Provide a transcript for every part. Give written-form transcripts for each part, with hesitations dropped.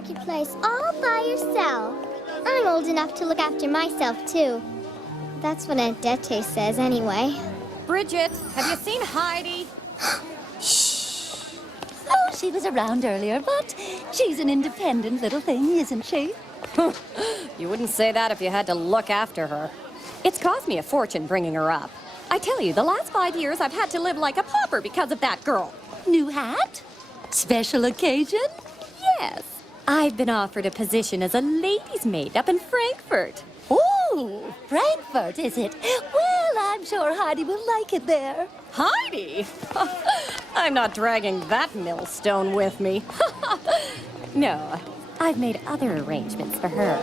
marketplace all by yourself. I'm old enough to look after myself, too. That's what Aunt Dete says, anyway. Bridget, have you seen Heidi? Shh. Oh, she was around earlier, but she's an independent little thing, isn't she? You wouldn't say that if you had to look after her. It's cost me a fortune bringing her up. I tell you, the last 5 years I've had to live like a pauper because of that girl. New hat? Special occasion? Yes. I've been offered a position as a lady's maid up in Frankfurt. Oh, Frankfurt, is it? Well, I'm sure Heidi will like it there. Heidi? I'm not dragging that millstone with me. No, I've made other arrangements for her.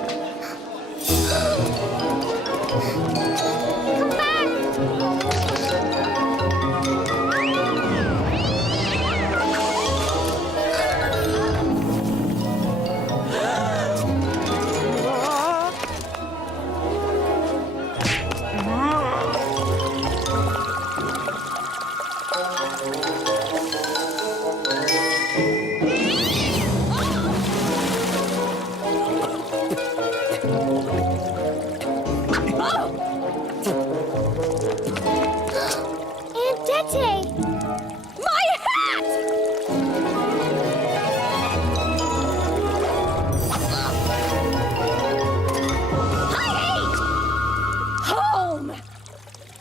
Come back!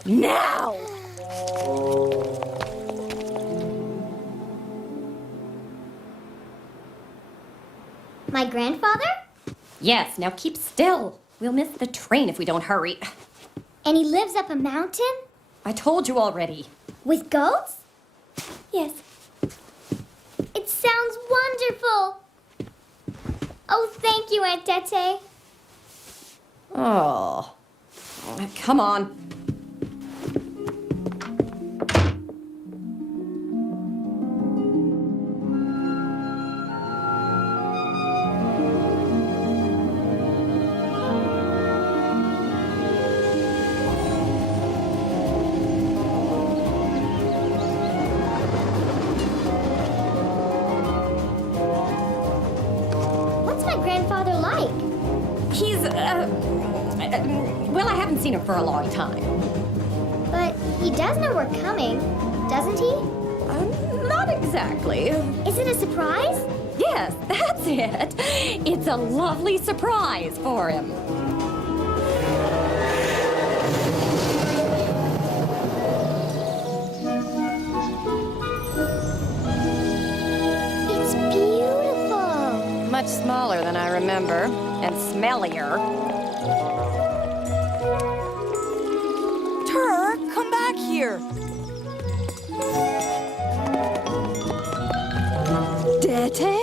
Now! My grandfather? Yes, now keep still. We'll miss the train if we don't hurry. And he lives up a mountain? I told you already. With goats? Yes. It sounds wonderful. Oh, thank you, Aunt Dete. Oh. Come on. What's my grandfather like? He's, well, I haven't seen him for a long time. But he does know we're coming, doesn't he? Not exactly. Is it a surprise? Yes, that's it. It's a lovely surprise for him. It's beautiful. Much smaller than I remember, and smellier. Turk, come back here. Dete?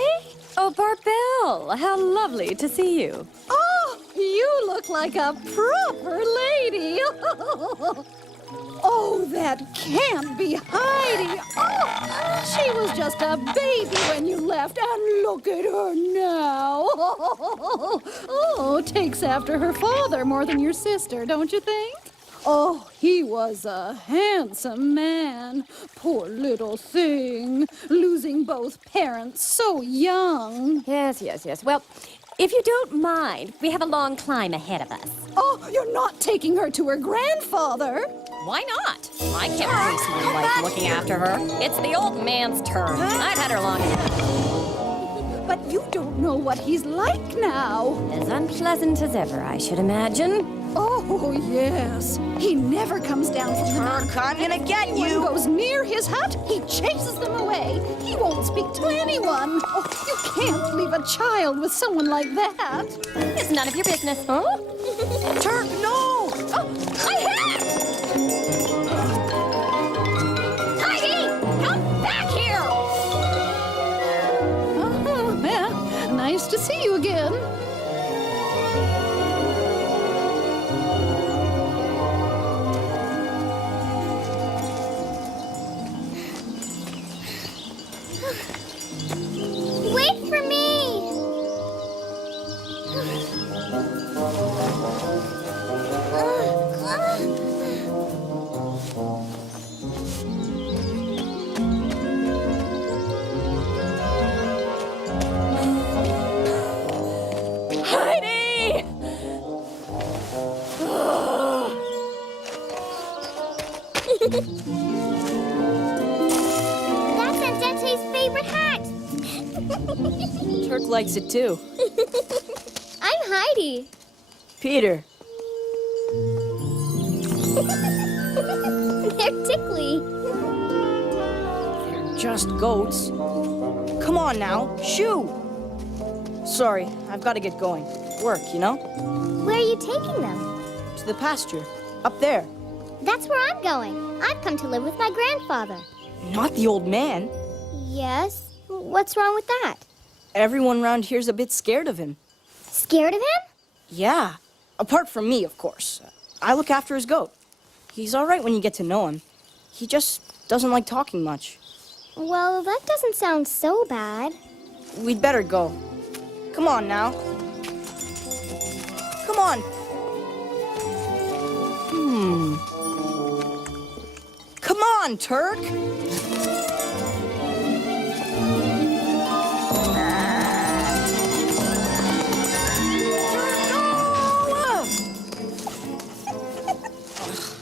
Oh, Barbelle, how lovely to see you. Oh, you look like a proper lady. Oh, that can't be Heidi. Oh, she was just a baby when you left, and look at her now. Oh, takes after her father more than your sister, don't you think? Oh, he was a handsome man. Poor little thing, losing both parents so young. Yes. Well, if you don't mind, we have a long climb ahead of us. Oh, you're not taking her to her grandfather. Why not? I can't waste my life looking after her. It's the old man's turn. I've had her long enough. But you don't know what he's like now. As unpleasant as ever, I should imagine. Oh, yes. He never comes down from the mountain. Turk, I'm gonna get Anyone you. goes near his hut, he chases them away. He won't speak to anyone. Oh, you can't leave a child with someone like that. It's none of your business, huh? Turk, no! Oh, my hat! Heidi! Come back here! Oh, yeah. Nice to see you again. Wait for me! That's Aunt Dete's favorite hat. Turk likes it too. I'm Heidi. Peter. They're tickly. They're just goats. Come on now, shoo! Sorry, I've got to get going. Work, you know? Where are you taking them? To the pasture. Up there. That's where I'm going. I've come to live with my grandfather. Not the old man. Yes? What's wrong with that? Everyone around here's a bit scared of him. Scared of him? Yeah. Apart from me, of course. I look after his goat. He's all right when you get to know him. He just doesn't like talking much. Well, that doesn't sound so bad. We'd better go. Come on now. Come on. Come on, Turk.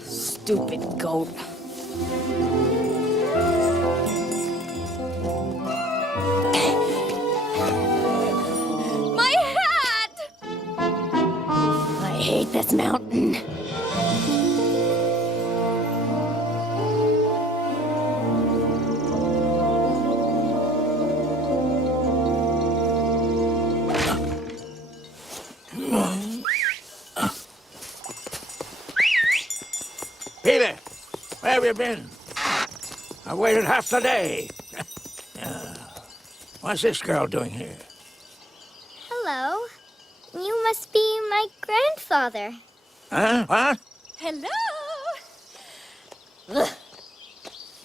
Stupid goat. My hat! I hate this mountain. Peter, where have you been? I waited half the day. What's this girl doing here? Hello. You must be my grandfather. Huh? What? Hello! Ugh.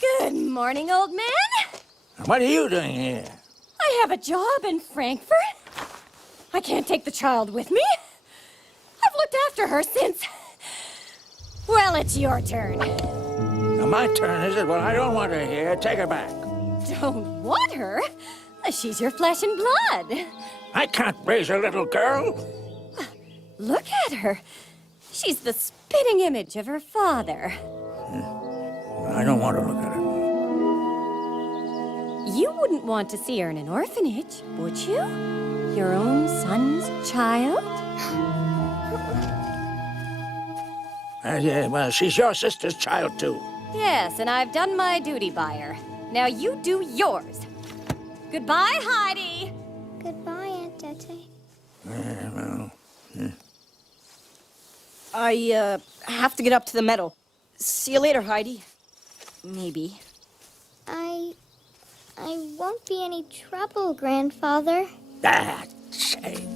Good morning, old man. What are you doing here? I have a job in Frankfurt. I can't take the child with me. I've looked after her since... Well, it's your turn. Now, my turn, is it? Well, I don't want her here. Take her back. Don't want her? She's your flesh and blood. I can't raise a little girl. Look at her. She's the spitting image of her father. I don't want to look at her. You wouldn't want to see her in an orphanage, would you? Your own son's child? Yeah, well, she's your sister's child, too. Yes, and I've done my duty by her. Now you do yours. Goodbye, Heidi. Goodbye, Aunt Dete. I have to get up to the meadow. See you later, Heidi. Maybe. I won't be any trouble, Grandfather. Ah, shame.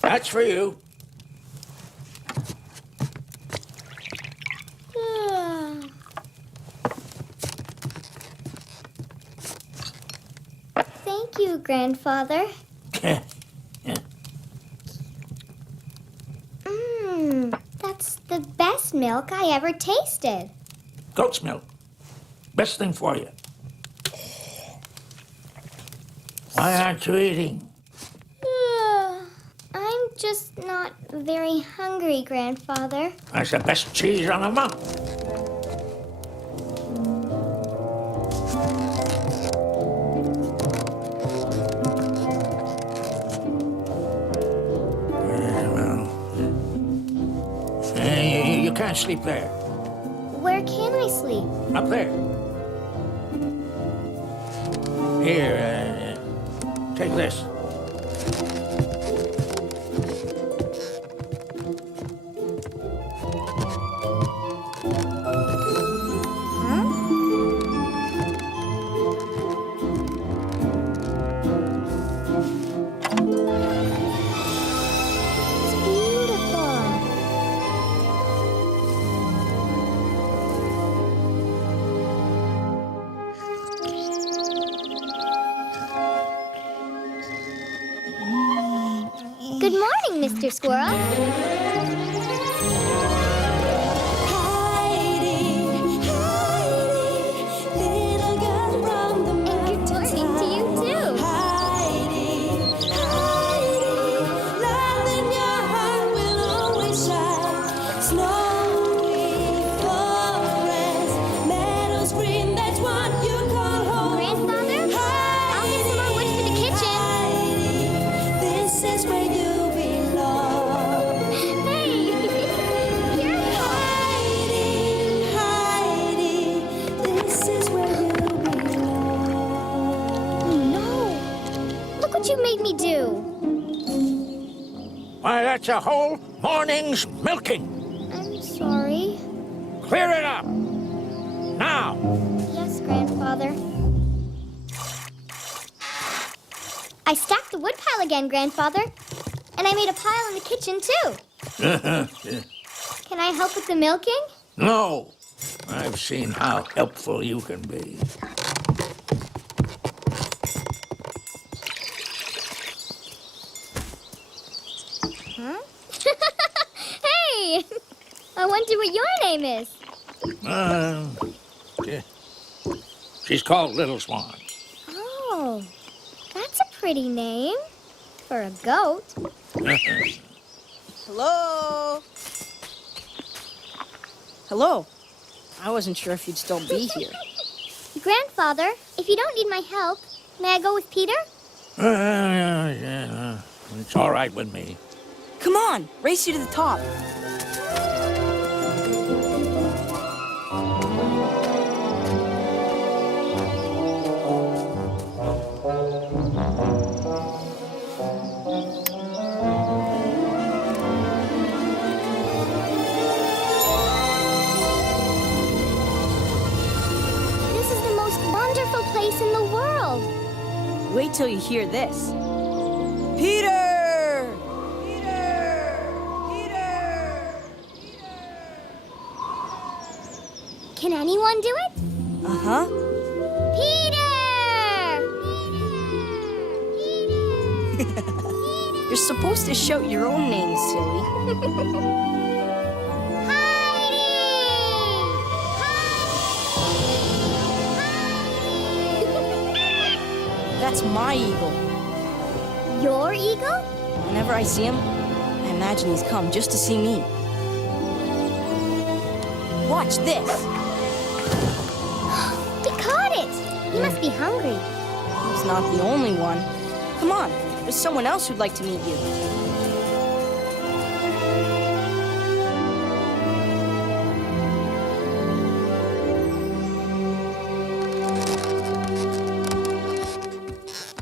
That's for you. Thank you, Grandfather. That's the best milk I ever tasted. Goat's milk. Best thing for you. Why aren't you eating? I'm just not very hungry, Grandfather. That's the best cheese on the mountain. You can't sleep there. Where can I sleep? Up there. Here, take this. It's beautiful. Good morning, Mr. Squirrel. Why, that's a whole morning's milking. I'm sorry. Clear it up. Now. Yes, Grandfather. I stacked the wood pile again, Grandfather. And I made a pile in the kitchen, too. Can I help with the milking? No. I've seen how helpful you can be. Huh? Hey! I wonder what your name is. She's called Little Swan. Oh, that's a pretty name for a goat. Hello? Hello. I wasn't sure if you'd still be here. Grandfather, if you don't need my help, may I go with Peter? Yeah, it's all right with me. Come on, race you to the top. This is the most wonderful place in the world. Wait till you hear this. Peter! Can anyone do it? Uh-huh. Peter! You're supposed to shout your own name, silly. That's my eagle. Your eagle? Whenever I see him, I imagine he's come just to see me. Watch this. He caught it! He must be hungry. He's not the only one. Come on, there's someone else who'd like to meet you.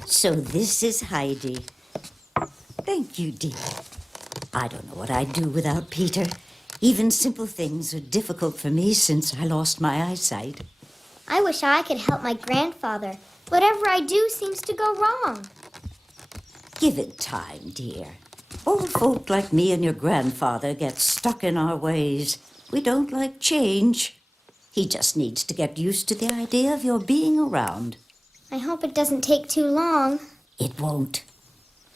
So this is Heidi. Thank you, dear. I don't know what I'd do without Peter. Even simple things are difficult for me since I lost my eyesight. I wish I could help my grandfather. Whatever I do seems to go wrong. Give it time, dear. Old folk like me and your grandfather get stuck in our ways. We don't like change. He just needs to get used to the idea of your being around. I hope it doesn't take too long. It won't.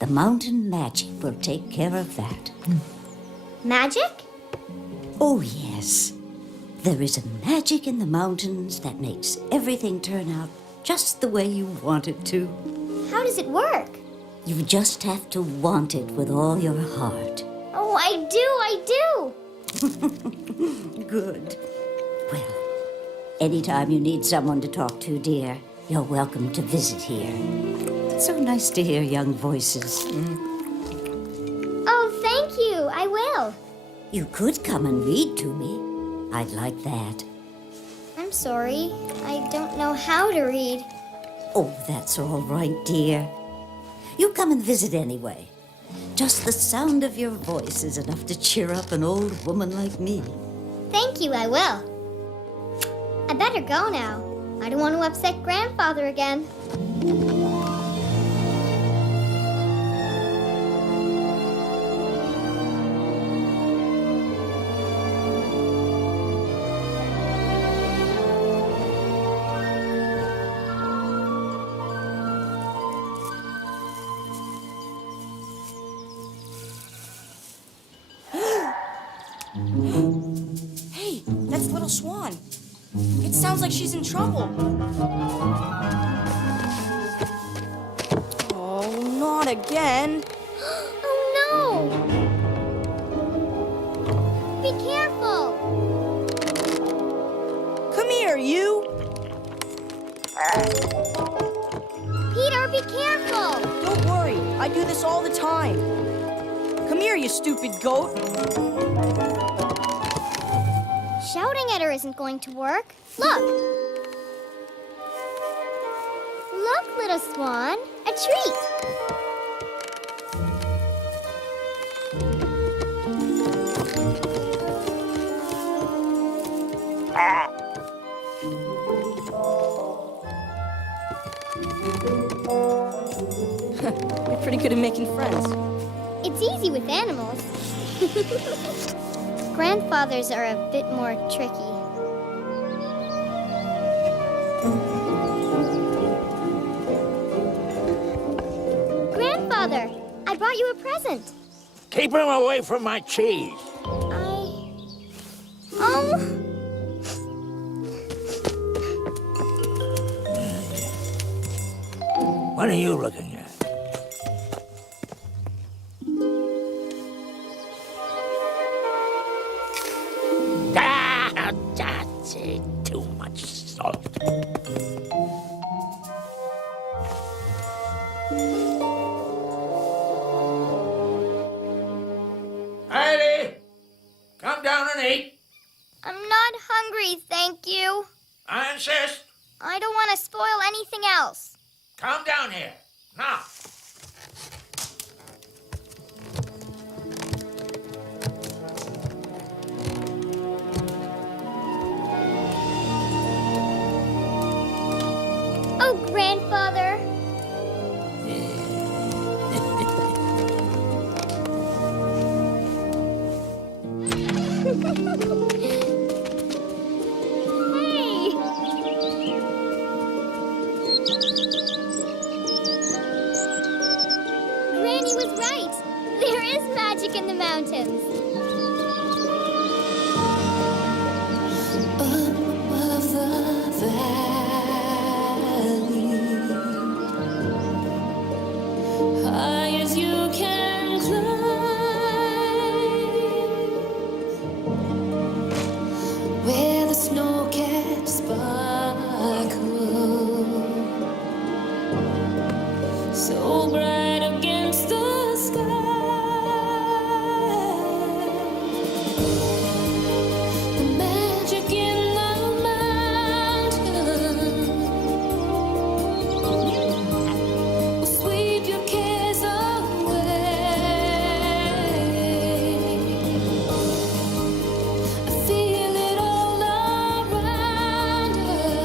The mountain magic will take care of that. Magic? Oh, yes. There is a magic in the mountains that makes everything turn out just the way you want it to. How does it work? You just have to want it with all your heart. Oh, I do. Good. Well, anytime you need someone to talk to, dear, you're welcome to visit here. It's so nice to hear young voices. Oh, thank you. I will. You could come and read to me. I'd like that. I'm sorry. I don't know how to read. Oh, that's all right, dear. You come and visit anyway. Just the sound of your voice is enough to cheer up an old woman like me. Thank you, I will. I better go now. I don't want to upset Grandfather again. Hey, that's Little Swan. It sounds like she's in trouble. Oh, not again. Oh, no! Be careful! Come here, you. Peter, be careful! Don't worry, I do this all the time. Come here, you stupid goat. Shouting at her isn't going to work. Look! Look, Little Swan, a treat. pretty good at making friends. It's easy with animals. Grandfathers are a bit more tricky. Grandfather, I brought you a present. Keep him away from my cheese. Oh. What are you looking at? Ah, that's it. Too much salt. Heidi, come down and eat. I'm not hungry, thank you. I insist. I don't want to spoil anything else. Come down here. Now. Oh, Grandfather. Hey! Granny was right. There is magic in the mountains. Above the valley, high as you can climb, where the snow-caps sparkle, so bright against the sky. The magic in the mountains will sweep your cares away. I feel it all around us.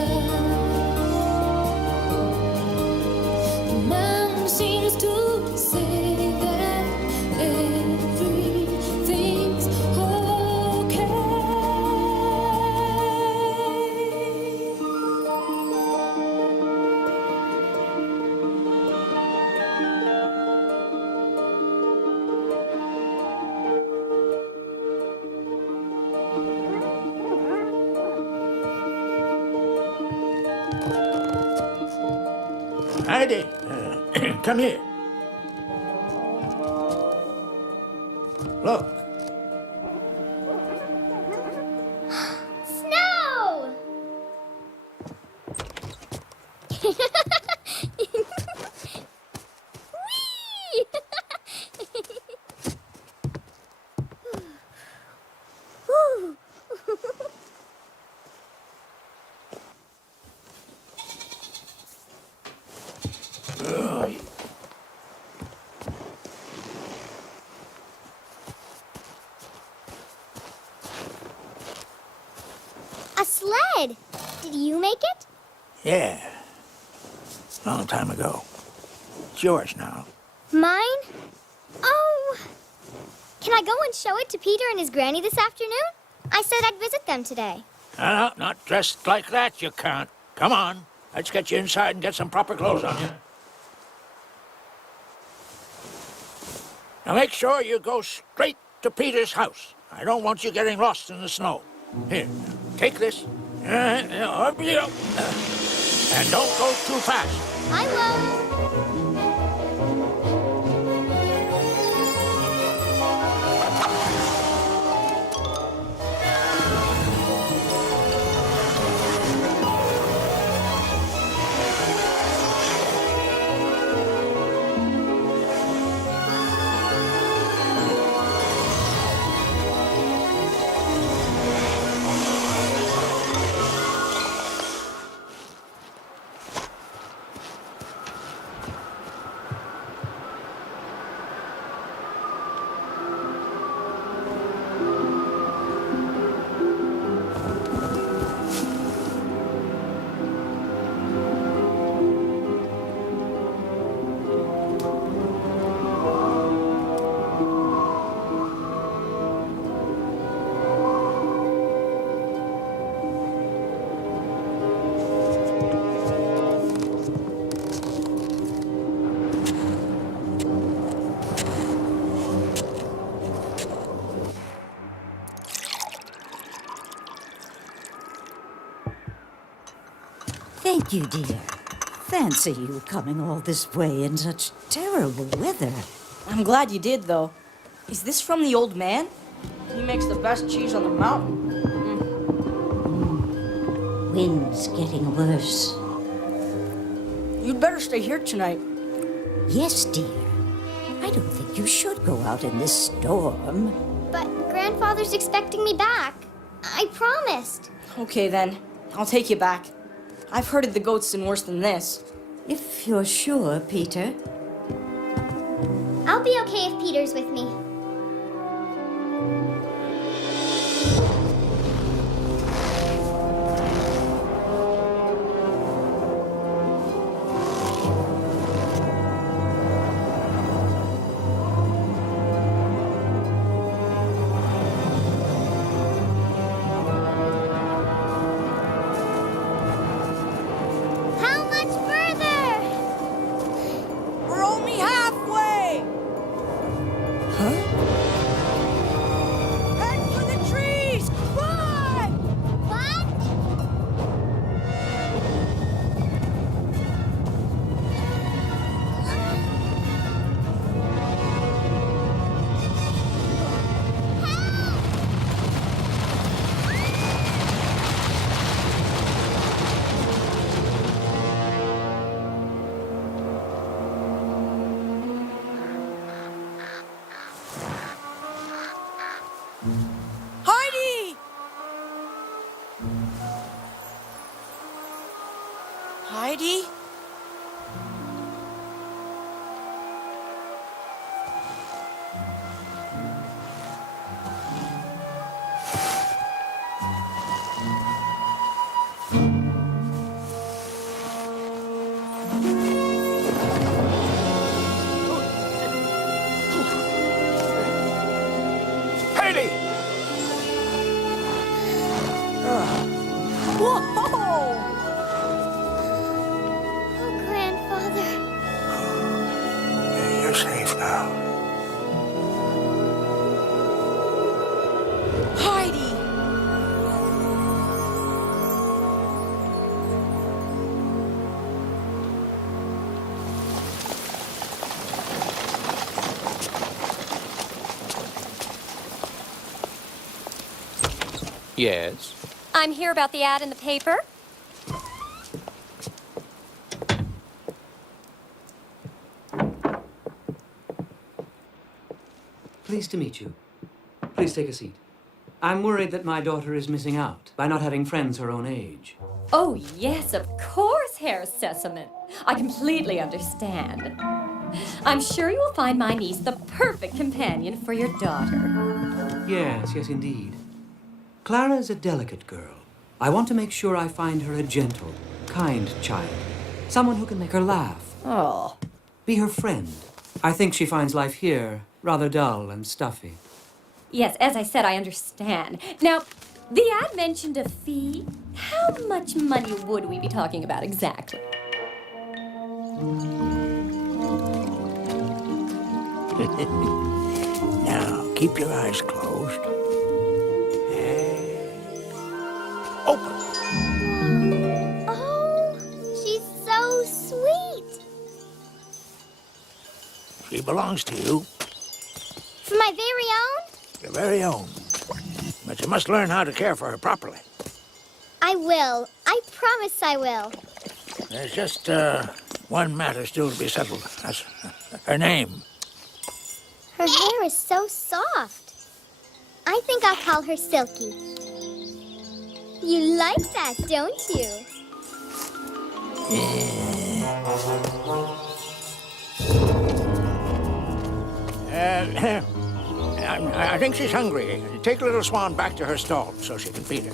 The mountain seems to say that everything's okay. Heidi, come here. Look. Snow! Whee! Whew. A sled! Did you make it? Yeah. Long time ago. It's yours now. Mine? Oh! Can I go and show it to Peter and his granny this afternoon? I said I'd visit them today. No, not dressed like that, you can't. Come on. Let's get you inside and get some proper clothes on you. Now make sure you go straight to Peter's house. I don't want you getting lost in the snow. Here, take this. And don't go too fast. I will. Thank you, dear. Fancy you coming all this way in such terrible weather. I'm glad you did, though. Is this from the old man? He makes the best cheese on the mountain. Wind's getting worse. You'd better stay here tonight. Yes, dear. I don't think you should go out in this storm. But Grandfather's expecting me back. I promised. Okay, then. I'll take you back. I've herded the goats in worse than this. If you're sure, Peter. I'll be okay if Peter's with me. How much further? We're only halfway! Huh? Head for the trees! Run! What? Heidi! Heidi? Heidi! Whoa! Oh, Grandfather. You're safe now. Heidi! Yes? I'm here about the ad in the paper. Pleased to meet you. Please take a seat. I'm worried that my daughter is missing out by not having friends her own age. Oh, yes, of course, Herr Sesame. I completely understand. I'm sure you will find my niece the perfect companion for your daughter. Yes, yes, indeed. Clara is a delicate girl. I want to make sure I find her a gentle, kind child. Someone who can make her laugh. Oh. Be her friend. I think she finds life here rather dull and stuffy. Yes, as I said, I understand. Now, the ad mentioned a fee. How much money would we be talking about exactly? Now, keep your eyes closed. And open. Oh, she's so sweet. She belongs to you, For my very own? your very own. But you must learn how to care for her properly. I will. I promise I will. There's just one matter still to be settled. That's her name. Her hair is so soft. I think I'll call her Silky. You like that, don't you? I think she's hungry. Take little Swan back to her stall so she can feed her.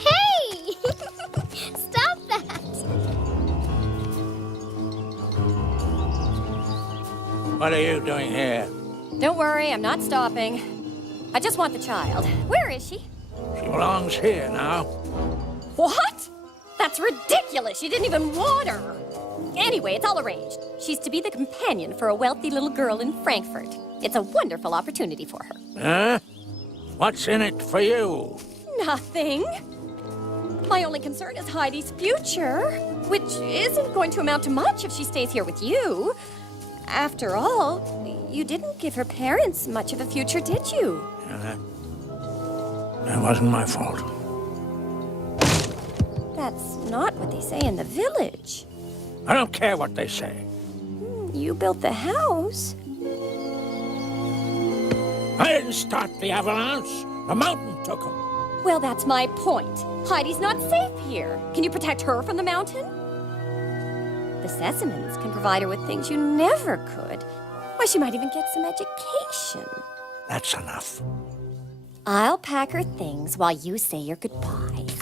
Hey! Stop that! What are you doing here? Don't worry, I'm not stopping. I just want the child. Where is she? She belongs here now. What? That's ridiculous. You didn't even want her. Anyway, it's all arranged. She's to be the companion for a wealthy little girl in Frankfurt. It's a wonderful opportunity for her. Huh? What's in it for you? Nothing. My only concern is Heidi's future, which isn't going to amount to much if she stays here with you. After all, you didn't give her parents much of a future, did you? Yeah, that wasn't my fault. That's not what they say in the village. I don't care what they say. You built the house. I didn't start the avalanche. The mountain took them. Well, that's my point. Heidi's not safe here. Can you protect her from the mountain? The Sesamens can provide her with things you never could. Why, she might even get some education. That's enough. I'll pack her things while you say your goodbyes.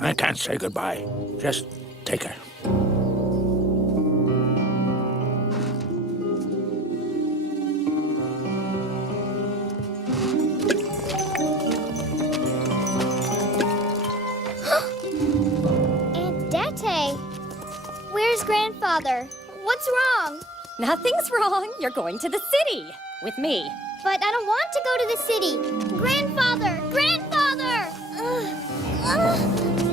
I can't say goodbye. Just take her. Aunt Dete, where's Grandfather? What's wrong? Nothing's wrong. You're going to the city with me. But I don't want to go to the city. Grandfather! Grandfather!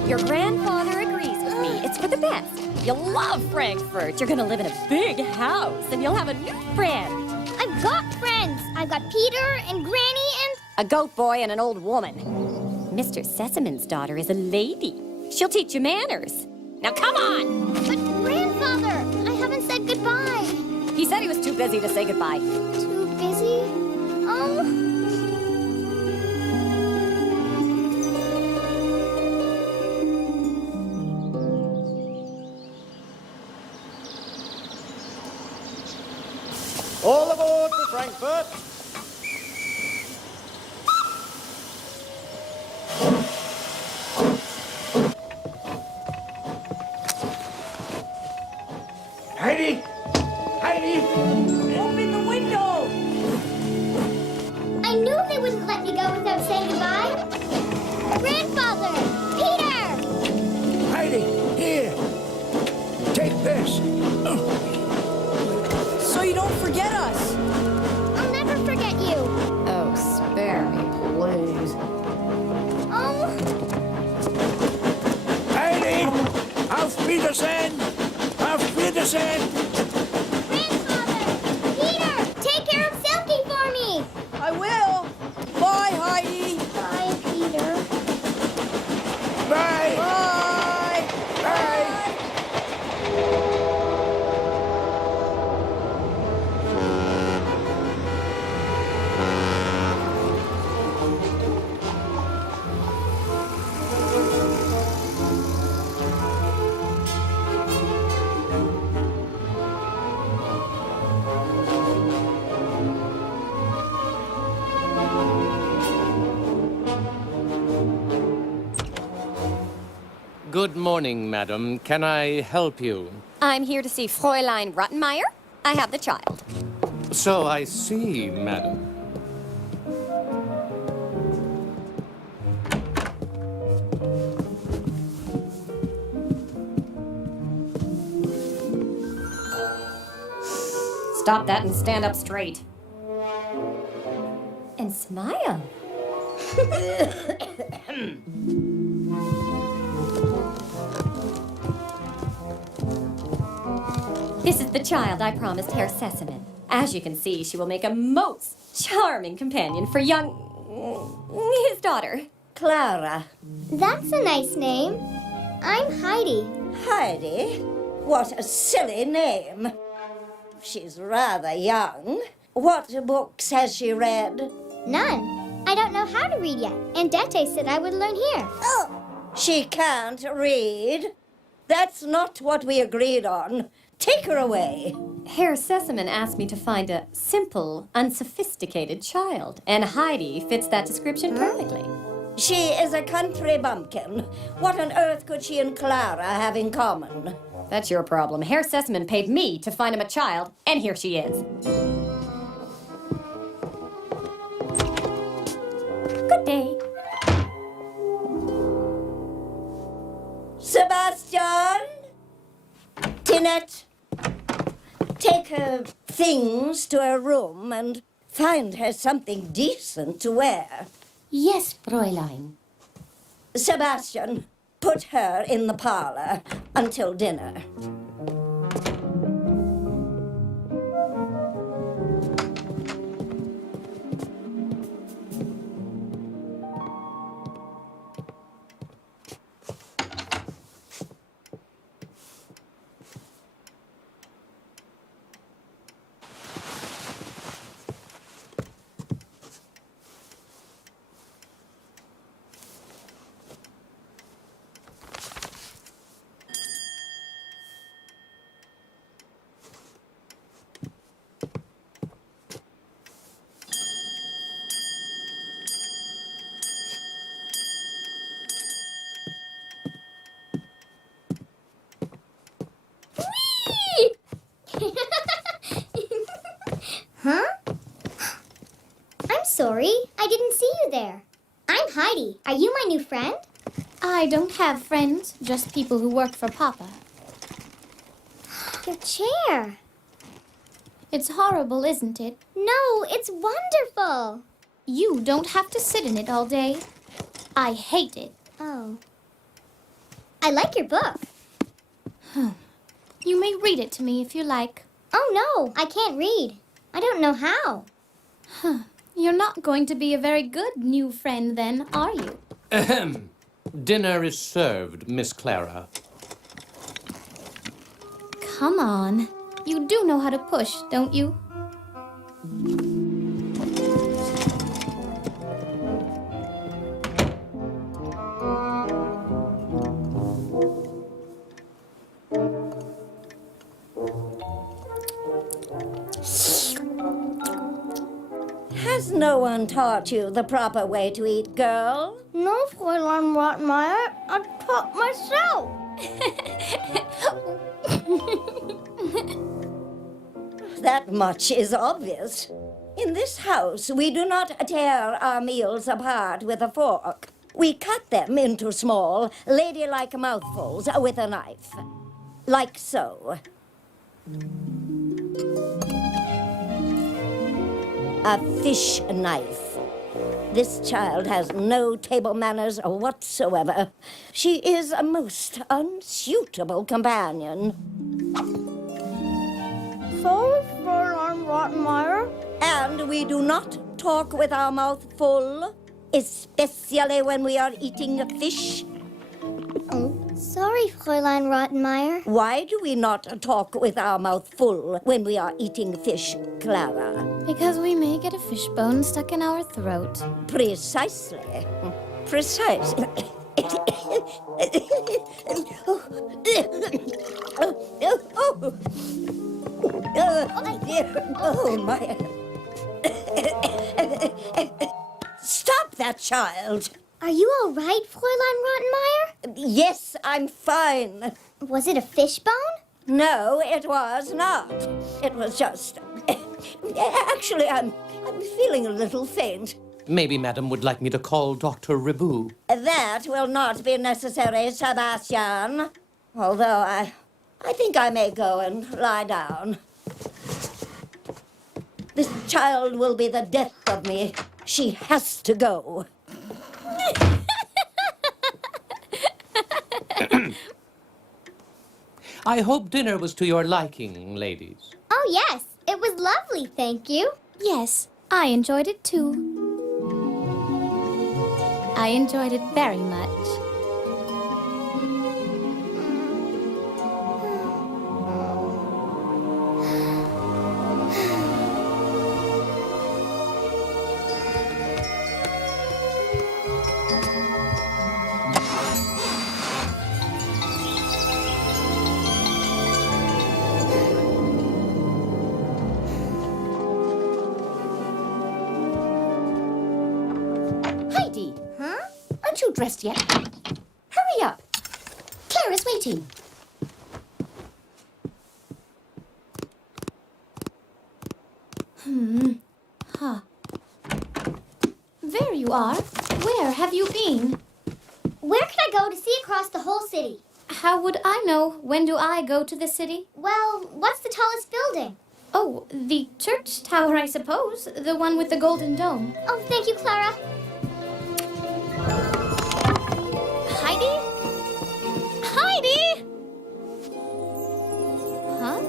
Your grandfather agrees with me. It's for the best. You'll love Frankfurt. You're gonna live in a big house, and you'll have a new friend. I've got friends. I've got Peter and Granny and... A goat boy and an old woman. Mr. Sesamen's daughter is a lady. She'll teach you manners. Now come on! But Grandfather, I haven't said goodbye. He said he was too busy to say goodbye. Too busy? Oh... All aboard for Frankfurt. Heidi! Heidi! Open the window! I knew they wouldn't let me go without saying goodbye. Grandfather! Peter! Heidi, here. Take this. So you don't forget us. I'll never forget you. Oh, spare me, please. Oh, Heidi! Auf Wiedersehen! Auf Wiedersehen! Grandfather! Peter! Take care of Silky for me! I will. Bye, Heidi. Bye, Peter. Bye! Bye. Bye! Good morning, madam. Can I help you? I'm here to see Fräulein Rottenmeier. I have the child. So I see, madam. Stop that and stand up straight. And smile. This is the child I promised Herr Sesamen. As you can see, she will make a most charming companion for his daughter. Clara. That's a nice name. I'm Heidi. Heidi? What a silly name. She's rather young. What books has she read? None. I don't know how to read yet. And Dete said I would learn here. Oh, she can't read. That's not what we agreed on. Take her away. Herr Sesamen asked me to find a simple, unsophisticated child, and Heidi fits that description perfectly. She is a country bumpkin. What on earth could she and Clara have in common? That's your problem. Herr Sesamen paid me to find him a child, and here she is. Good day. Sebastian? Tinette? Take her things to her room and find her something decent to wear. Yes, Fräulein. Sebastian, put her in the parlor until dinner. Huh? I'm sorry. I didn't see you there. I'm Heidi. Are you my new friend? I don't have friends, just people who work for Papa. Your chair. It's horrible, isn't it? No, it's wonderful. You don't have to sit in it all day. I hate it. Oh. I like your book. You may read it to me if you like. Oh, no, I can't read. I don't know how. You're not going to be a very good new friend then, are you? Ahem. Dinner is served, Miss Clara. Come on. You do know how to push, don't you? Has no one taught you the proper way to eat, girl? No, Fräulein Rottenmeier. I taught myself. That much is obvious. In this house, we do not tear our meals apart with a fork. We cut them into small, ladylike mouthfuls with a knife. Like so. A fish knife. This child has no table manners whatsoever. She is a most unsuitable companion. Sorry, Fräulein Rottenmeier. And we do not talk with our mouth full, especially when we are eating fish. Oh, sorry, Fräulein Rottenmeier. Why do we not talk with our mouth full when we are eating fish, Clara? Because we may get a fishbone stuck in our throat. Precisely. Precisely. Oh, my. Stop that child. Are you all right, Fräulein Rottenmeier? Yes, I'm fine. Was it a fishbone? No, it was not. It was just... Actually, I'm feeling a little faint. Maybe Madam would like me to call Dr. Ribou. That will not be necessary, Sebastian. Although I think I may go and lie down. This child will be the death of me. She has to go. I hope dinner was to your liking, ladies. Oh, yes. It was lovely, thank you. Yes, I enjoyed it too. I enjoyed it very much. Heidi, Huh? aren't you dressed yet? Hurry up. Clara's waiting. There you are. Where have you been? Where could I go to see across the whole city? How would I know? When do I go to the city? Well, what's the tallest building? Oh, the church tower, I suppose. The one with the golden dome. Oh, thank you, Clara. Heidi? Heidi! Huh?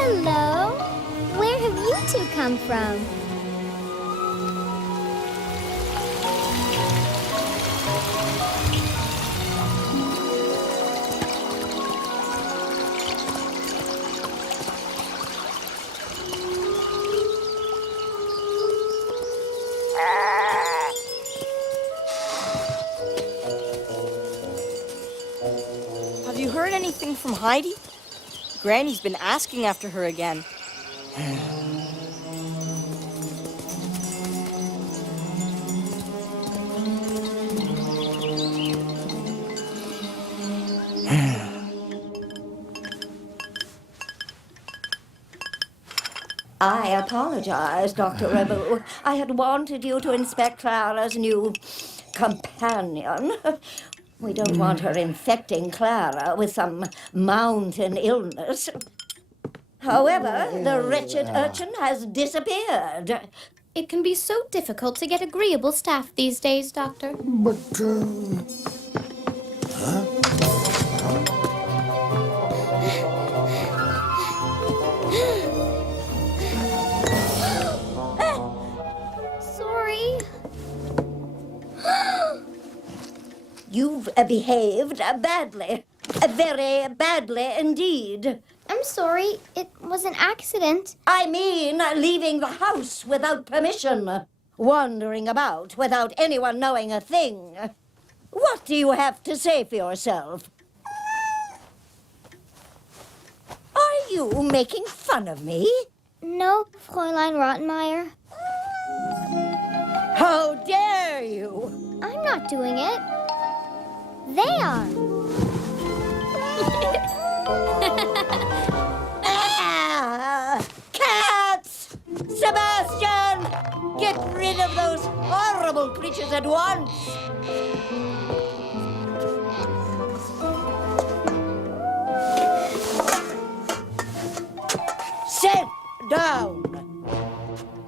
Hello. Where have you two come from? Have you heard anything from Heidi? Granny's been asking after her again. I apologize, Dr. Rebu. I had wanted you to inspect Clara's new companion. We don't want her infecting Clara with some mountain illness. However, the wretched urchin has disappeared. It can be so difficult to get agreeable staff these days, Doctor. Sorry. You've behaved badly. Very badly indeed. I'm sorry. It was an accident. I mean, leaving the house without permission. Wandering about without anyone knowing a thing. What do you have to say for yourself? Are you making fun of me? No, Fräulein Rottenmeier. How dare you? I'm not doing it. They are. Cats! Sebastian! Get rid of those horrible creatures at once! Sit down!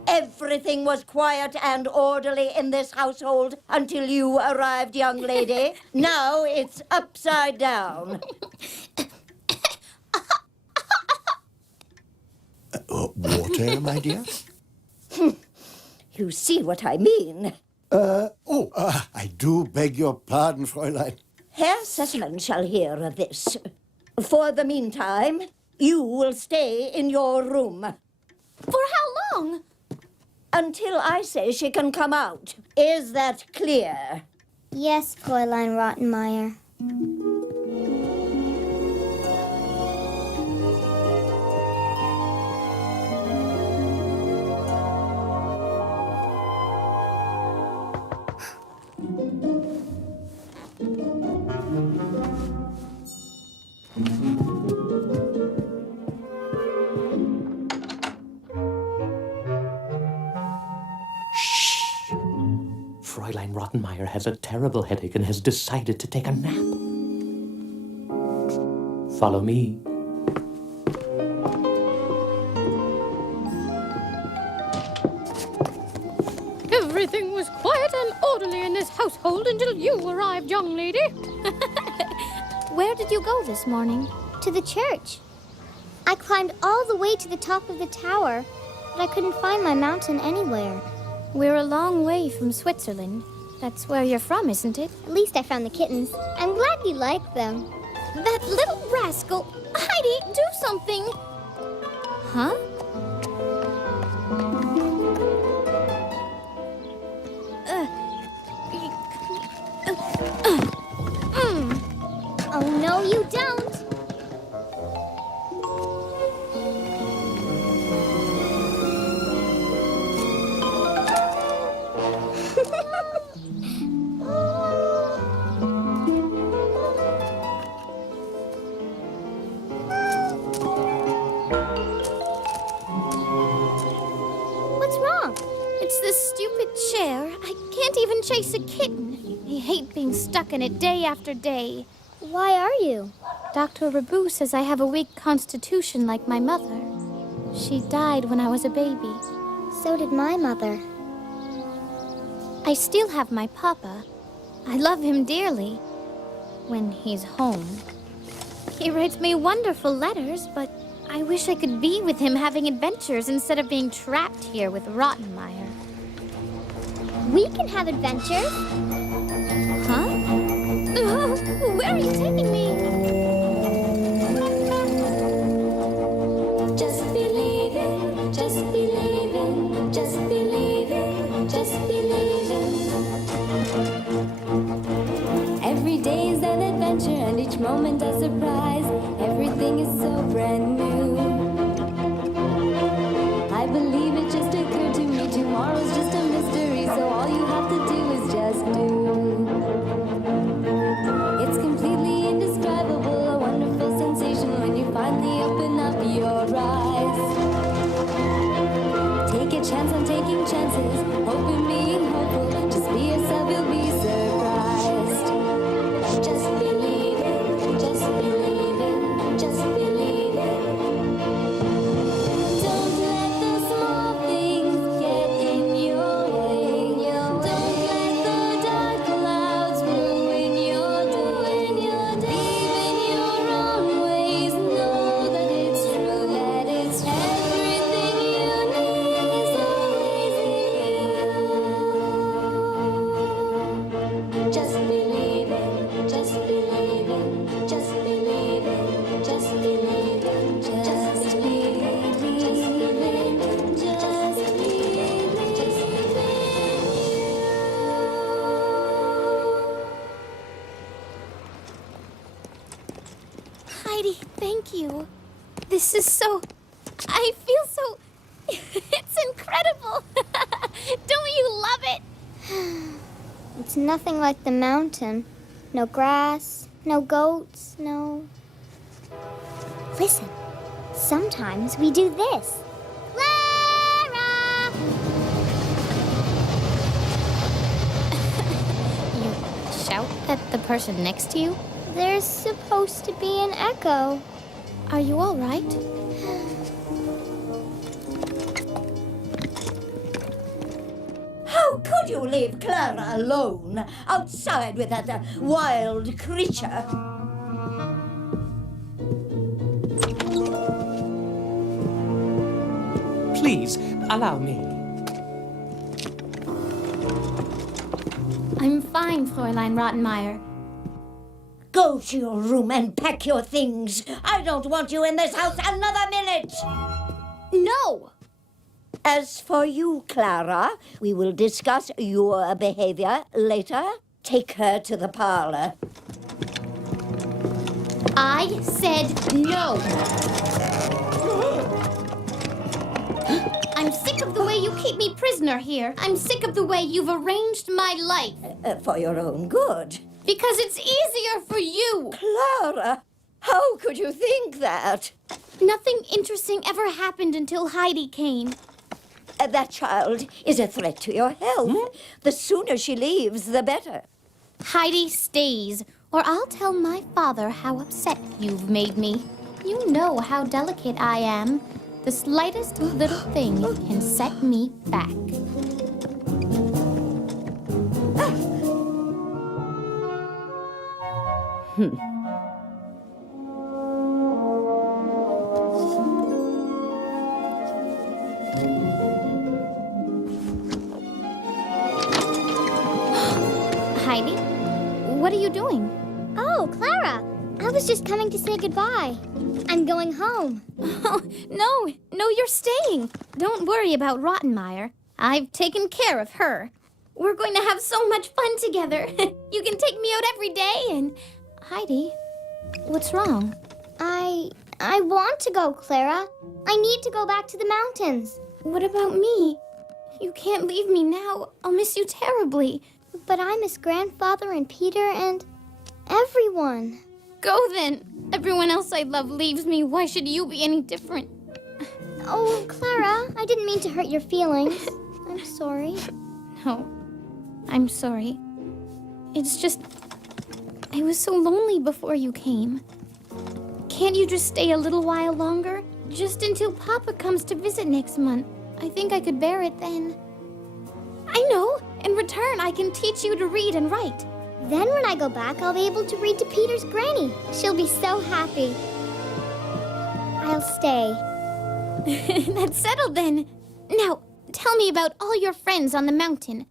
Everything was quiet and orderly in this household until you arrived, young lady. Now it's upside down. Water, my dear? You see what I mean. I do beg your pardon, Fräulein. Herr Sessman shall hear of this. For the meantime, you will stay in your room. For how long? Until I say she can come out. Is that clear? Yes, Fräulein Rottenmeier. Fräulein Rottenmeier has a terrible headache and has decided to take a nap. Follow me. Everything was quiet and orderly in this household until you arrived, young lady. Where did you go this morning? To the church. I climbed all the way to the top of the tower, but I couldn't find my mountain anywhere. We're a long way from Switzerland. That's where you're from, isn't it? At least I found the kittens. I'm glad you like them. That little rascal! Heidi, do something! Huh? Oh, no, you don't. What's wrong? It's this stupid chair. I can't even chase a kitten. I hate being stuck in it day after day. Why are you? Dr. Rabu says I have a weak constitution like my mother. She died when I was a baby. So did my mother. I still have my papa. I love him dearly. When he's home. He writes me wonderful letters, but I wish I could be with him having adventures instead of being trapped here with Rottenmeier. We can have adventures. Huh? Where are you taking me? Just believe it, just believe it, just believe it, just believe it. Every day is an adventure and each moment a surprise. Everything is so brand new. I believe it just occurred to me. Tomorrow's just a mystery, so all you have to do is just do. It's completely indescribable, a wonderful sensation when you finally open up your eyes. Take a chance on taking chances, hope in being hopeful. Just be yourself, you'll be surprised. Just believe it, just believe it, just believe it. Don't let the small things get in your way. Don't let the dark clouds ruin your day. Believe in your own ways, know that it's true, that it's everything you need is always in you. Just believe it, just believe it, just believe it, just believe it, just believe it, just believe it, just believe it, just believe it. Heidi, thank you. This is so... I feel so... It's incredible. Don't you love it? It's nothing like the mountain. No grass, no goats, no... Listen, sometimes we do this. Clara! You shout at the person next to you? There's supposed to be an echo. Are you all right? How could you leave Clara alone outside with that wild creature? Please, allow me. I'm fine, Fräulein Rottenmeier. Go to your room and pack your things. I don't want you in this house another minute. No! As for you, Clara, we will discuss your behavior later. Take her to the parlor. I said no. I'm sick of the way you keep me prisoner here. I'm sick of the way you've arranged my life. For your own good. Because it's easier for you. Clara, how could you think that? Nothing interesting ever happened until Heidi came. That child is a threat to your health. The sooner she leaves, the better. Heidi stays, or I'll tell my father how upset you've made me. You know how delicate I am. The slightest little thing can set me back. Heidi. What are you doing? Oh, Clara. I was just coming to say goodbye. I'm going home. Oh, no, you're staying. Don't worry about Rottenmeier. I've taken care of her. We're going to have so much fun together. You can take me out every day and... Heidi, what's wrong? I want to go, Clara. I need to go back to the mountains. What about me? You can't leave me now. I'll miss you terribly. But I miss Grandfather and Peter and everyone. Go then. Everyone else I love leaves me. Why should you be any different? Oh, Clara, I didn't mean to hurt your feelings. I'm sorry. No, I'm sorry. It's just, I was so lonely before you came. Can't you just stay a little while longer? Just until Papa comes to visit next month. I think I could bear it then. I know. In return, I can teach you to read and write. Then when I go back, I'll be able to read to Peter's granny. She'll be so happy. I'll stay. That's settled then. Now, tell me about all your friends on the mountain.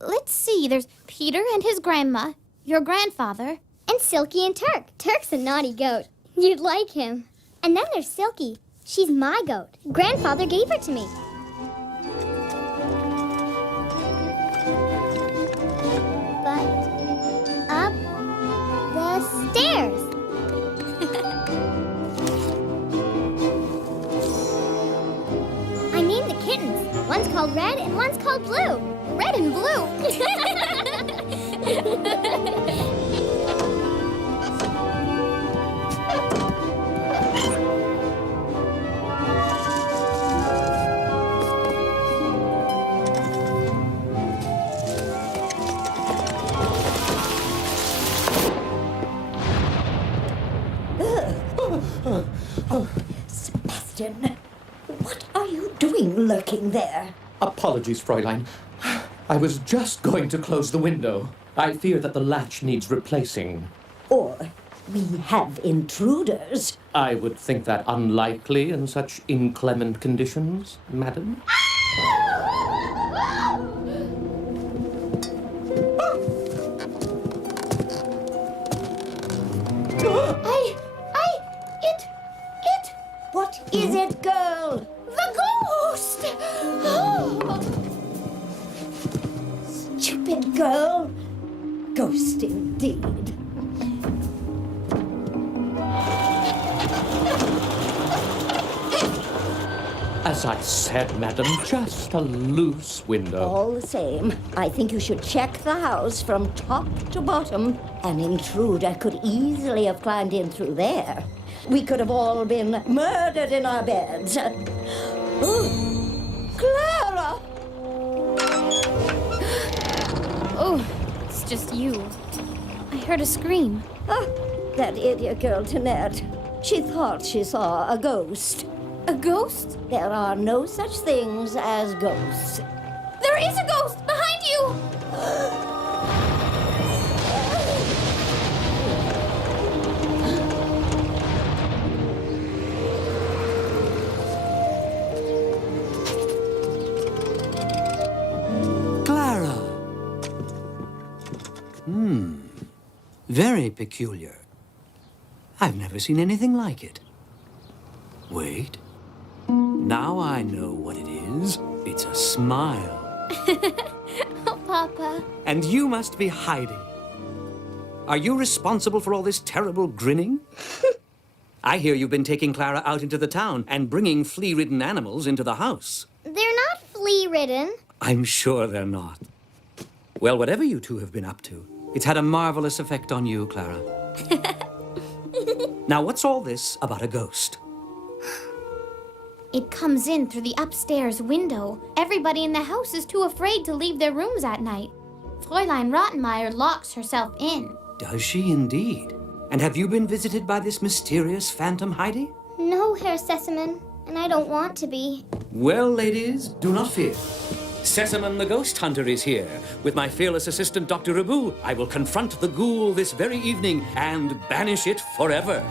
Let's see, there's Peter and his grandma, your grandfather, and Silky and Turk. Turk's a naughty goat. You'd like him. And then there's Silky. She's my goat. Grandfather gave her to me. But up the stairs. I named the kittens. One's called Red and one's called Blue. Red and Blue. Sebastian, what are you doing lurking there? Apologies, Fräulein. I was just going to close the window. I fear that the latch needs replacing. Or we have intruders. I would think that unlikely in such inclement conditions, madam. What is it, girl? The ghost! Oh. Stupid girl. Ghost indeed. As I said, madam, just a loose window. All the same, I think you should check the house from top to bottom. An intruder could easily have climbed in through there. We could have all been murdered in our beds. Oh, Clara! Oh, it's just you. I heard a scream. That idiot girl, Tinette. She thought she saw a ghost. A ghost? There are no such things as ghosts. There is a ghost behind you! Clara. Very peculiar. I've never seen anything like it. Wait. Now I know what it is. It's a smile. Oh, Papa. And you must be Heidi. Are you responsible for all this terrible grinning? I hear you've been taking Clara out into the town and bringing flea-ridden animals into the house. They're not flea-ridden. I'm sure they're not. Well, whatever you two have been up to, it's had a marvelous effect on you, Clara. Now, what's all this about a ghost? It comes in through the upstairs window. Everybody in the house is too afraid to leave their rooms at night. Fräulein Rottenmeier locks herself in. Does she indeed? And have you been visited by this mysterious phantom, Heidi? No, Herr Sesamon, and I don't want to be. Well, ladies, do not fear. Sesamon the Ghost Hunter is here. With my fearless assistant, Dr. Rabu, I will confront the ghoul this very evening and banish it forever.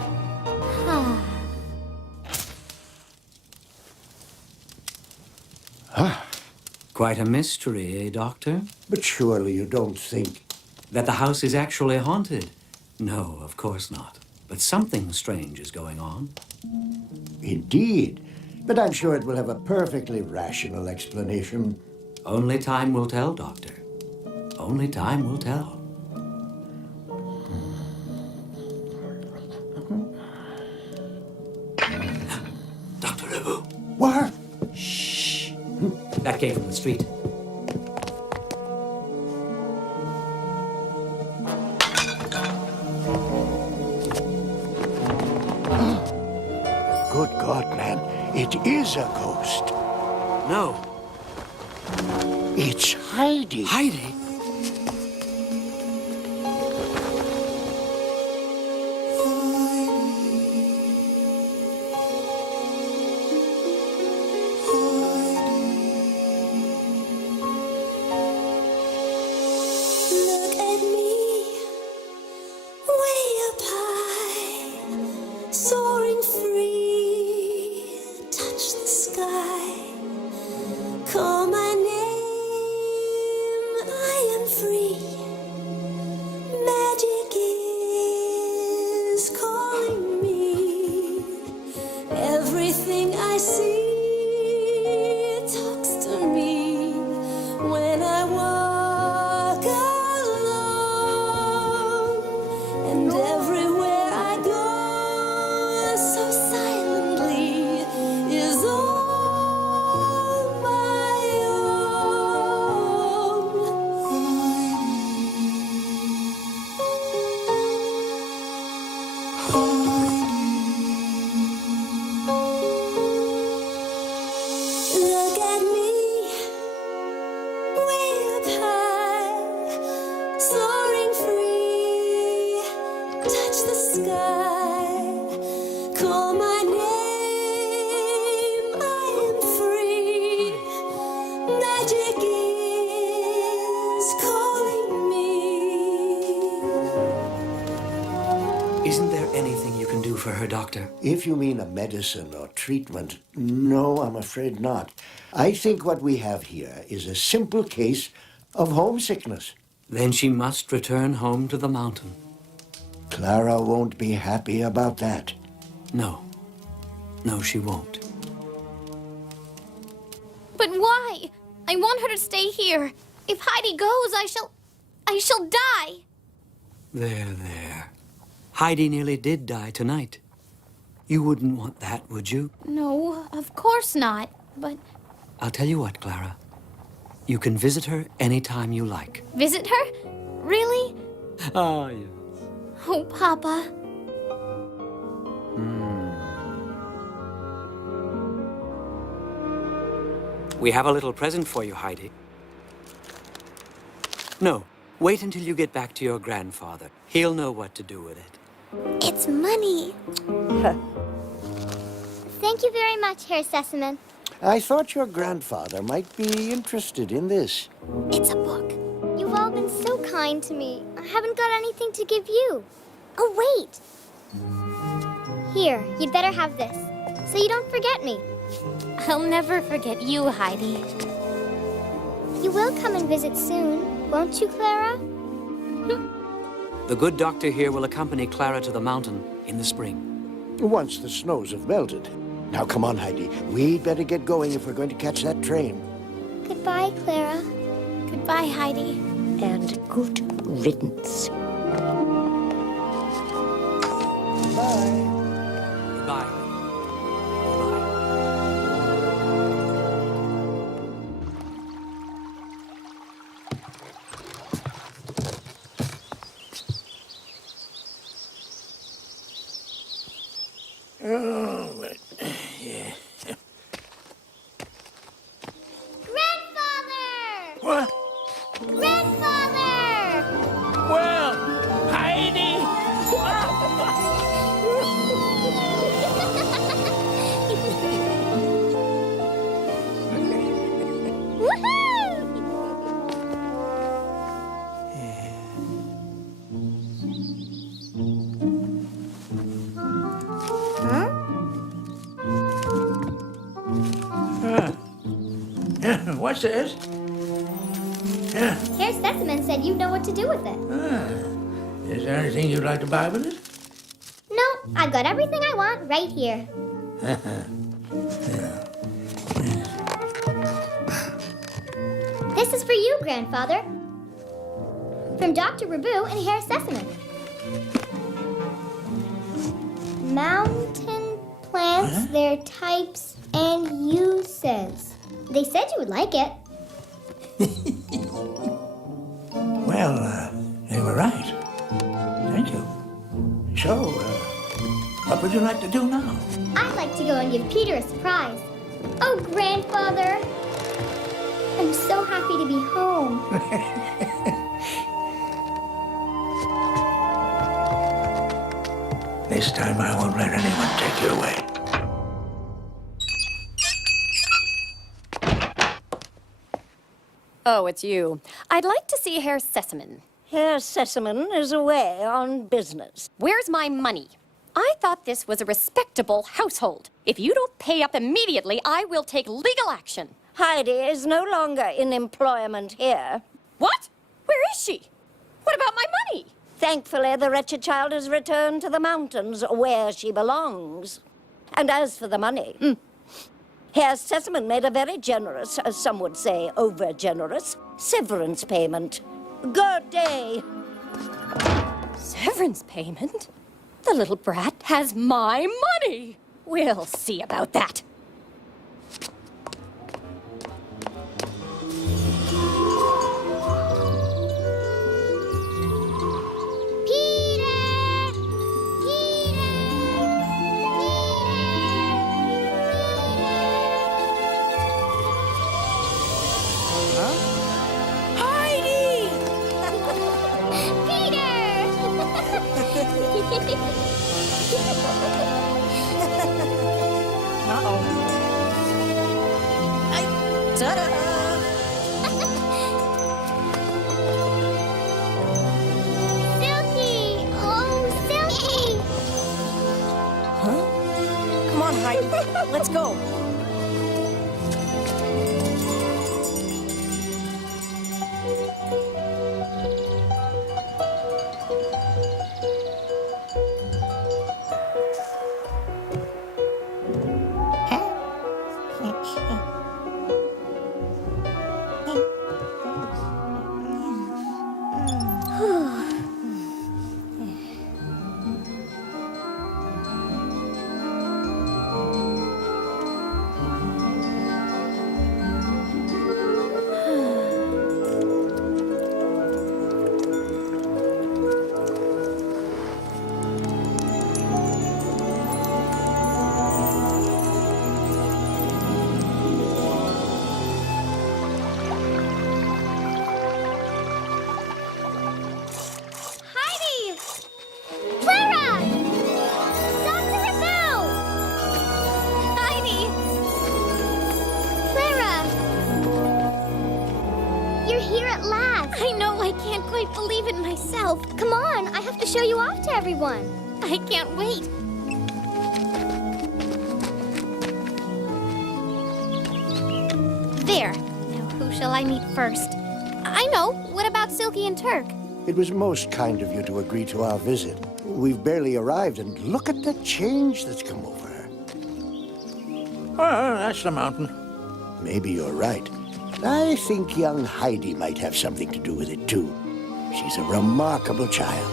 Quite a mystery, eh, Doctor? But surely you don't think That the house is actually haunted? No, of course not. But something strange is going on. Indeed. But I'm sure it will have a perfectly rational explanation. Only time will tell, Doctor. Only time will tell. Dr. Leroux. What? Shh. That came from the street. Good God, man. It is a ghost. No. It's Heidi. Heidi? Look at me, way up high, soaring free. Touch the sky, call my name. I am free. Magic is calling me. Everything I see talks to me when I walk alone, and everywhere I go, so silently, is all my Look at me, way up high, soaring free. Touch the sky, call my name. I am free. Magic is calling me. Isn't there anything you can do for her, Doctor? If you mean a medicine or treatment, no, I'm afraid not. I think what we have here is a simple case of homesickness. Then she must return home to the mountain. Clara won't be happy about that. No. No, she won't. But why? I want her to stay here. If Heidi goes, I shall die. There. Heidi nearly did die tonight. You wouldn't want that, would you? No, of course not. But I'll tell you what, Clara. You can visit her anytime you like. visit her? Really? Ah, yes. Oh, Papa. We have a little present for you, Heidi. No, wait until you get back to your grandfather. He'll know what to do with it. It's money. Thank you very much, Herr Sesaman. I thought your grandfather might be interested in this. It's a book. You've all been so kind to me. I haven't got anything to give you. Oh, wait. Here, you'd better have this, so you don't forget me. I'll never forget you, Heidi. You will come and visit soon, won't you, Clara? The good doctor here will accompany Clara to the mountain in the spring. Once the snows have melted. Now, come on, Heidi. We'd better get going if we're going to catch that train. Goodbye, Clara. Goodbye, Heidi. And good riddance. Bye. Goodbye. Oh, but, yeah. Grandfather! What? Grandfather! Well, Heidi! What's this? Yeah. Herr Sesaman said you'd know what to do with it. Is there anything you'd like to buy with it? No, I've got everything I want right here. This is for you, Grandfather. From Dr. Rabu and Herr Sesaman. Mountain plants, their types, and uses. They said you would like it. Well, they were right. Thank you. So, what would you like to do now? I'd like to go and give Peter a surprise. Oh, Grandfather. I'm so happy to be home. This time I won't let anyone take you away. Oh, it's you. I'd like to see Herr Sesaman. Herr Sesaman is away on business. Where's my money? I thought this was a respectable household. If you don't pay up immediately, I will take legal action. Heidi is no longer in employment here. What? Where is she? What about my money? Thankfully, the wretched child has returned to the mountains where she belongs. And as for the money, Herr Sesaman made a very generous, some would say over-generous, severance payment. Good day. Severance payment? The little brat has my money. We'll see about that. Silky! Oh, Silky! Come on, Heidi. Let's go. Heidi! Clara! Dr. Rabu! Heidi! Clara! You're here at last. I know I can't quite believe it myself. Come on, I have to show you off to everyone. I can't wait. There. Now, who shall I meet first? I know. What about Silky and Turk? It was most kind of you to agree to our visit. We've barely arrived, and look at the change that's come over her. Oh, that's the mountain. Maybe you're right. I think young Heidi might have something to do with it, too. She's a remarkable child.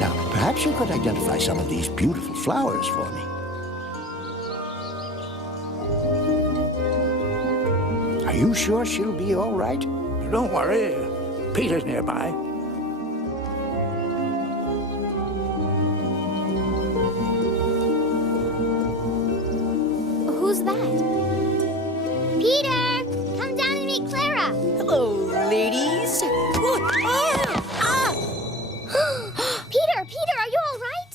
Now, perhaps you could identify some of these beautiful flowers for me. Are you sure she'll be all right? Don't worry. Peter's nearby. Who's that? Peter! Come down and meet Clara! Hello, ladies. Peter! Peter, are you all right?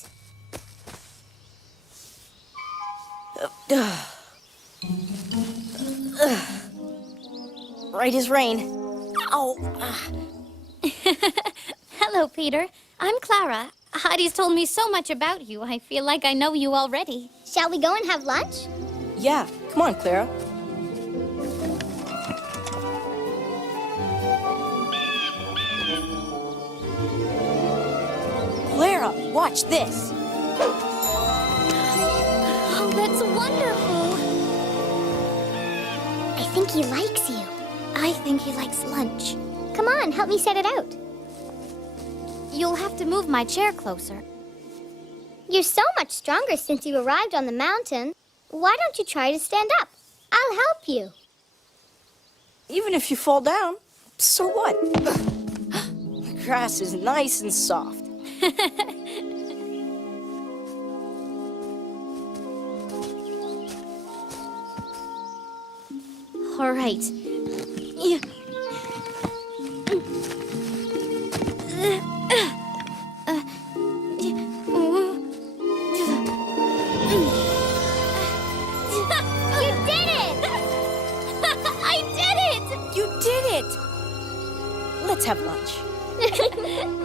Right as rain. Ow. Hello, Peter. I'm Clara. Heidi's told me so much about you. I feel like I know you already. Shall we go and have lunch? Yeah, come on, Clara. Watch this. Oh, that's wonderful. I think he likes you. I think he likes lunch. Come on, help me set it out. You'll have to move my chair closer. You're so much stronger since you arrived on the mountain. Why don't you try to stand up? I'll help you. Even if you fall down, so what? The grass is nice and soft. All right. Yeah. You did it! I did it! You did it! Let's have lunch.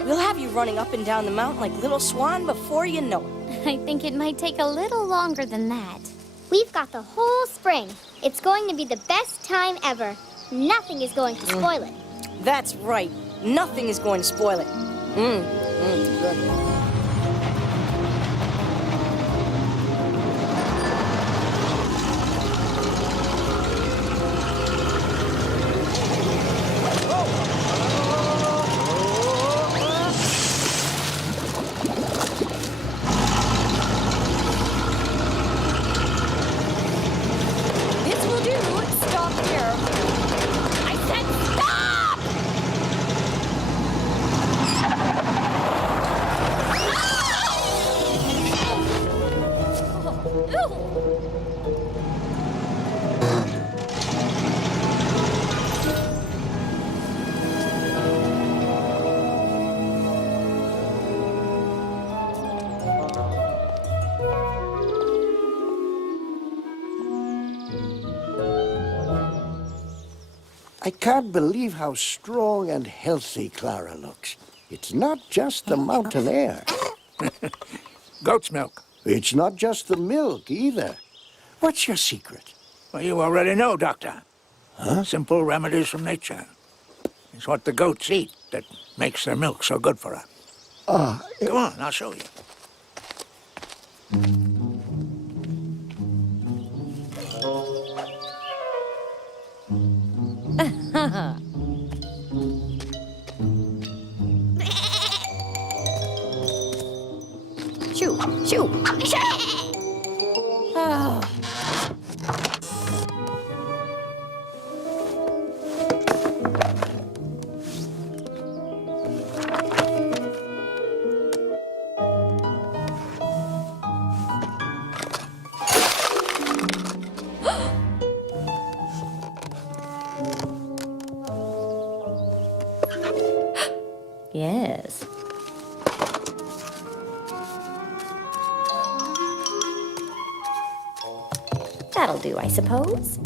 We'll have you running up and down the mountain like Little Swan before you know it. I think it might take a little longer than that. We've got the whole spring. It's going to be the best time ever. Nothing is going to spoil it. That's right. Nothing is going to spoil it. Good. This will do. Stop here. I said stop! I can't believe how strong and healthy Clara looks. It's not just the mountain air. Goat's milk. It's not just the milk either. What's your secret? Well, you already know, Doctor. Huh? Simple remedies from nature. It's what the goats eat that makes their milk so good for us. Come on, I'll show you. Shoo, shoo. Oh. Yes. That'll do, I suppose.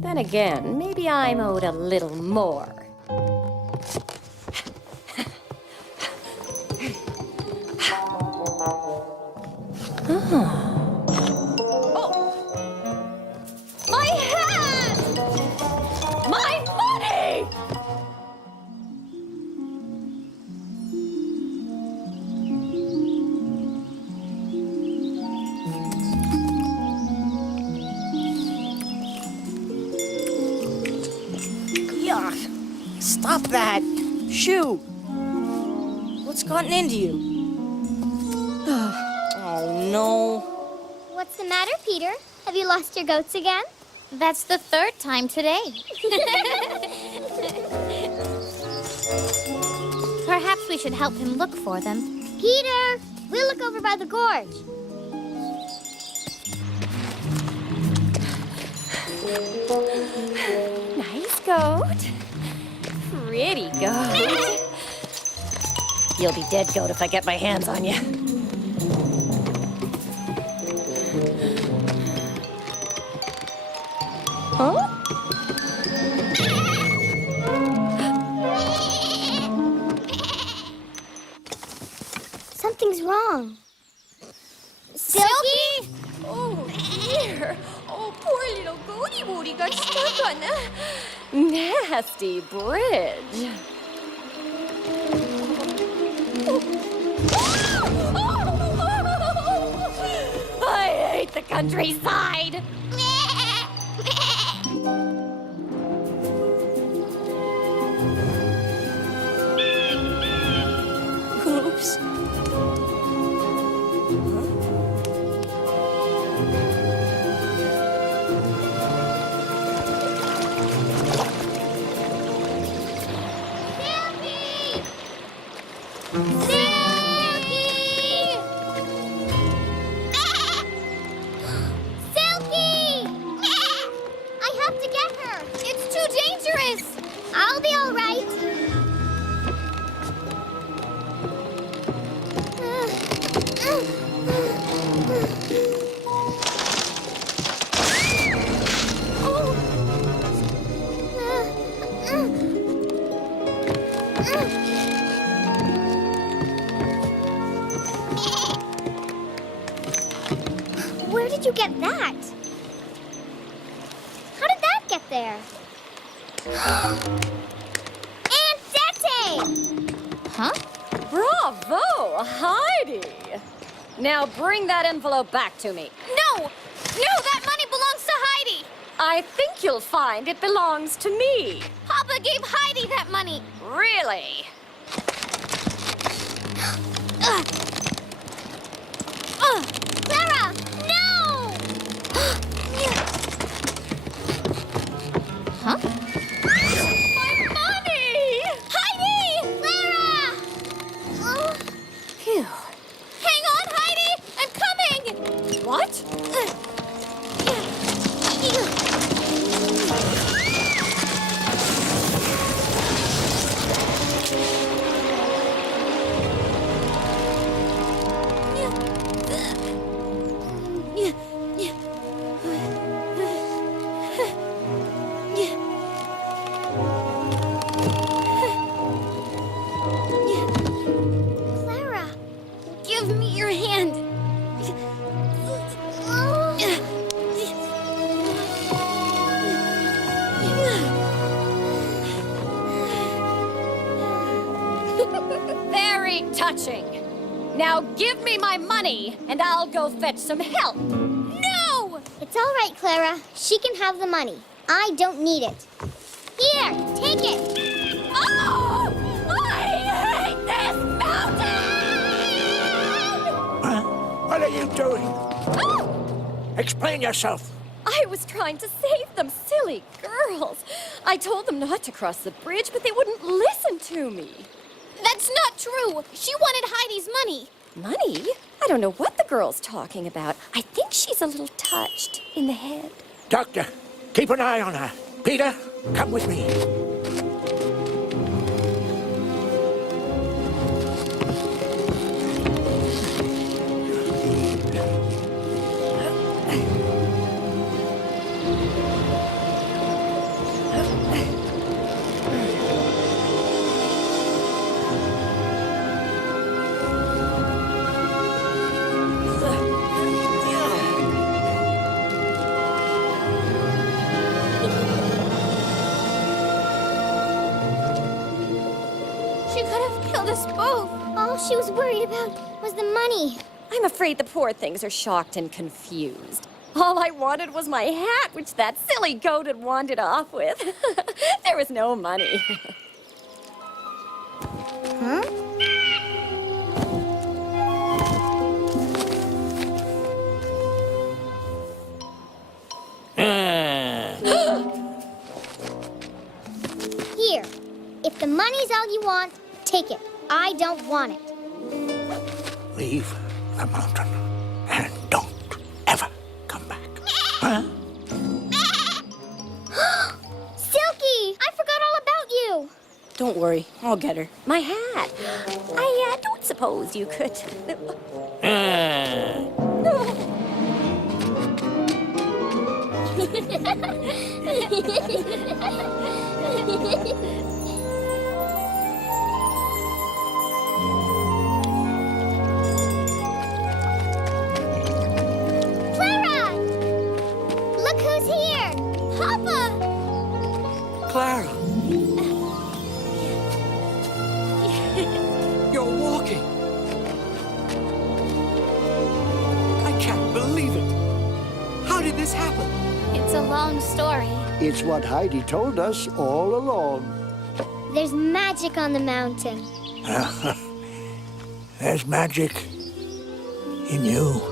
Then again, maybe I'm owed a little more. My hat! My money! Yuck. Stop that. Shoo. What's gotten into you? Oh, no. What's the matter, Peter? Have you lost your goats again? That's the third time today. Perhaps we should help him look for them. Peter, we'll look over by the gorge. Nice goat. Pretty goat. You'll be dead, goat, if I get my hands on you. Huh? Something's wrong. Silky? Oh. there! Oh, poor little Goody Woody got stuck on that nasty bridge. I hate the countryside. Oops. Silky! I have to get her. It's too dangerous. I'll be all right. Where did you get that? How did that get there? Aunt Dete! Huh? Bravo, Heidi! Now bring that envelope back to me. No! No, that money belongs to Heidi! I think you'll find it belongs to me. Papa gave Heidi that money. Really? Clara! No! Huh? My money! Heidi! Clara! Oh. Phew. Hang on, Heidi! I'm coming! What? Clara! Give me your hand. Very touching. Now give me my money, and I'll go fetch some help. No! It's all right, Clara. She can have the money. I don't need it. Here, take it. Oh! I hate this mountain! Huh? What are you doing? Oh! Explain yourself. I was trying to save them, silly girls. I told them not to cross the bridge, but they wouldn't listen to me. That's not true. She wanted Heidi's money. Money? I don't know what the girl's talking about. I think she's a little touched in the head. Doctor, keep an eye on her. Peter, come with me. She could have killed us both. All she was worried about was the money. I'm afraid the poor things are shocked and confused. All I wanted was my hat, which that silly goat had wandered off with. There was no money. Huh? Here. If the money's all you want, take it. I don't want it. Leave the mountain and don't ever come back. Huh? Silky! I forgot all about you. Don't worry, I'll get her. My hat. I don't suppose you could. Clara! believe it. How did this happen? It's a long story. It's what Heidi told us all along. There's magic on the mountain. There's magic in you.